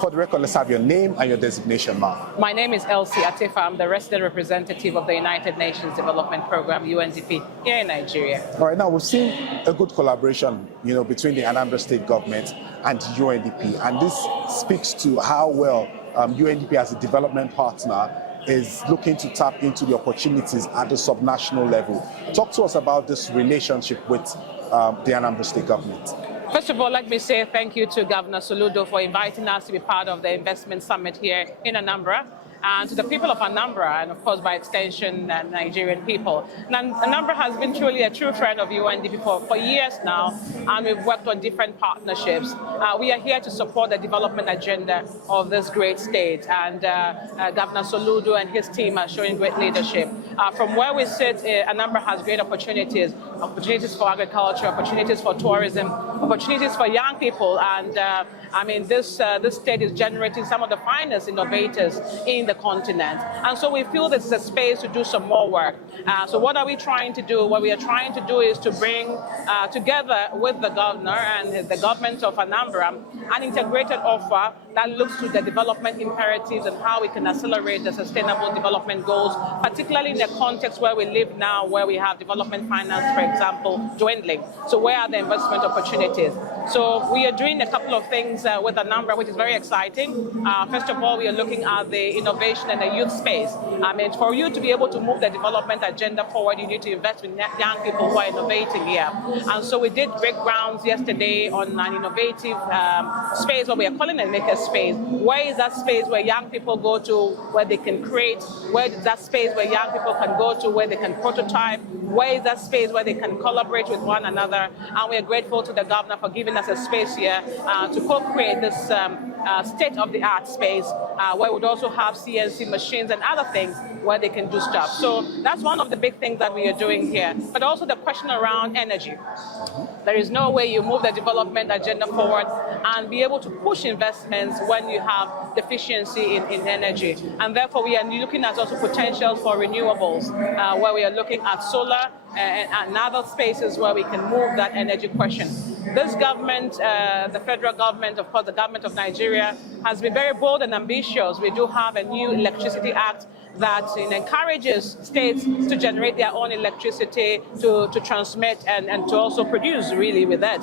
For the record, let's have your name and your designation, ma'am. My name is Elsie Atifa. I'm the resident representative of the United Nations Development Program, UNDP, here in Nigeria. All right, now we've seen a good collaboration, between the Anambra State government and UNDP, and this speaks to how well UNDP as a development partner is looking to tap into the opportunities at the subnational level. Talk to us about this relationship with the Anambra State government. First of all, let me say thank you to Governor Soludo for inviting us to be part of the Investment Summit here in Anambra, and to the people of Anambra, and of course by extension Nigerian people. And Anambra has been truly a true friend of UNDP for years now, and we've worked on different partnerships. We are here to support the development agenda of this great state, and Governor Soludo and his team are showing great leadership. From where we sit, Anambra has great opportunities for agriculture, opportunities for tourism, opportunities for young people, and this state is generating some of the finest innovators in the continent. And so we feel this is a space to do some more work. So what are we trying to do? What we are trying to do is to bring together with the governor and the government of Anambra an integrated offer that looks to the development imperatives and how we can accelerate the sustainable development goals, particularly in the context where we live now, where we have development finance, for example, dwindling. So where are the investment opportunities? So we are doing a couple of things with Anambra, which is very exciting. First of all, we are looking at the innovation and the youth space. For you to be able to move the development agenda forward, you need to invest in young people who are innovating here. And so we did break grounds yesterday on an innovative space, what we are calling a maker space. Where is that space where young people go to, where they can create? Where is that space where young people can go to, where they can prototype? Where is that space where they can collaborate with one another? And we are grateful to the governor for giving us a space here to co-create this state-of-the-art space where we would also have CNC machines and other things where they can do stuff. So that's one of the big things that we are doing here. But also the question around energy. There is no way you move the development agenda forward and be able to push investments when you have deficiency in energy. And therefore, we are looking at also potentials for renewables, where we are looking at solar and other spaces where we can move that energy question. This government, the federal government, of course, the government of Nigeria, has been very bold and ambitious. We do have a new Electricity Act that encourages states to generate their own electricity, to transmit and to also produce really with it,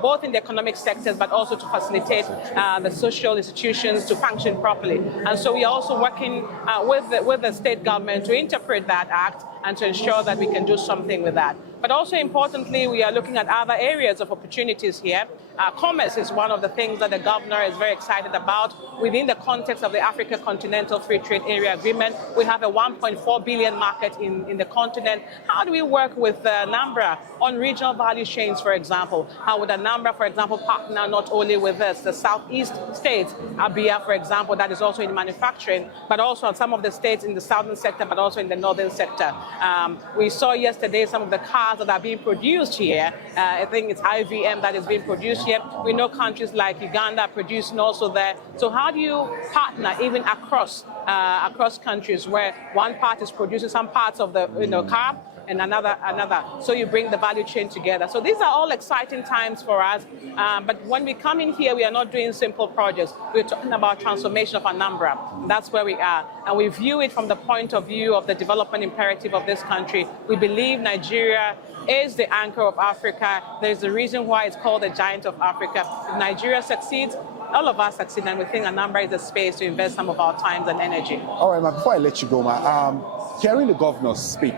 both in the economic sectors, but also to facilitate the social institutions to function properly. And so we are also working with the state government to interpret that act and to ensure that we can do something with that. But also importantly, we are looking at other areas of opportunities here. Commerce is one of the things that the governor is very excited about. Within the context of the Africa Continental Free Trade Area Agreement, we have a 1.4 billion market in the continent. How do we work with Anambra on regional value chains, for example? How would Anambra, for example, partner not only with us, the southeast states, Abia, for example, that is also in manufacturing, but also on some of the states in the southern sector, but also in the northern sector. We saw yesterday some of the cars that are being produced here. I think it's IVM that is being produced here. We know countries like Uganda are producing also there. So how do you partner even across countries where one part is producing some parts of the car and another. So you bring the value chain together. So these are all exciting times for us. But when we come in here, we are not doing simple projects. We're talking about transformation of Anambra. That's where we are. And we view it from the point of view of the development imperative of this country. We believe Nigeria is the anchor of Africa. There's a reason why it's called the giant of Africa. If Nigeria succeeds, all of us succeed, and we think Anambra is a space to invest some of our time and energy. All right, ma, before I let you go, hearing the governor speak,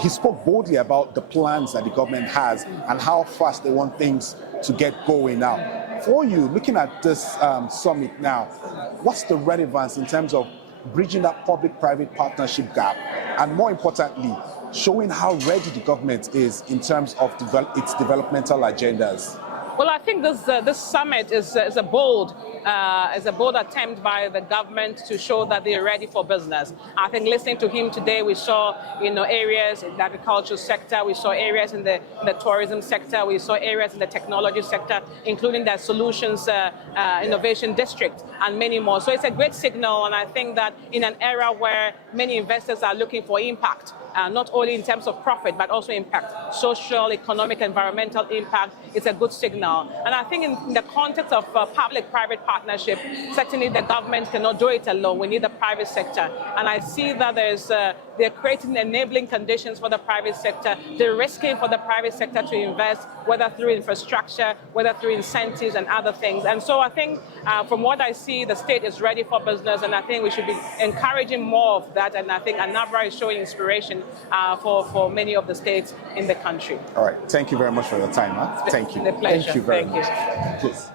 he spoke boldly about the plans that the government has and how fast they want things to get going now. For you, looking at this summit now, what's the relevance in terms of bridging that public-private partnership gap, and more importantly, showing how ready the government is in terms of its developmental agendas? Well, I think this summit is a bold attempt by the government to show that they're ready for business. I think listening to him today, we saw areas in the agricultural sector, we saw areas in the tourism sector, we saw areas in the technology sector, including the solutions innovation district and many more. So it's a great signal, and I think that in an era where many investors are looking for impact, not only in terms of profit, but also impact, social, economic, environmental impact. It's a good signal. And I think in the context of public-private partnership, certainly the government cannot do it alone. We need the private sector. And I see that they're creating enabling conditions for the private sector. They're risking for the private sector to invest, whether through infrastructure, whether through incentives and other things. And so I think from what I see, the state is ready for business, and I think we should be encouraging more of that. And I think Anambra is showing inspiration for many of the states in the country. All right. Thank you very much for your time. Huh? Thank you. The pleasure. Thank you very Thank much. you. Cheers.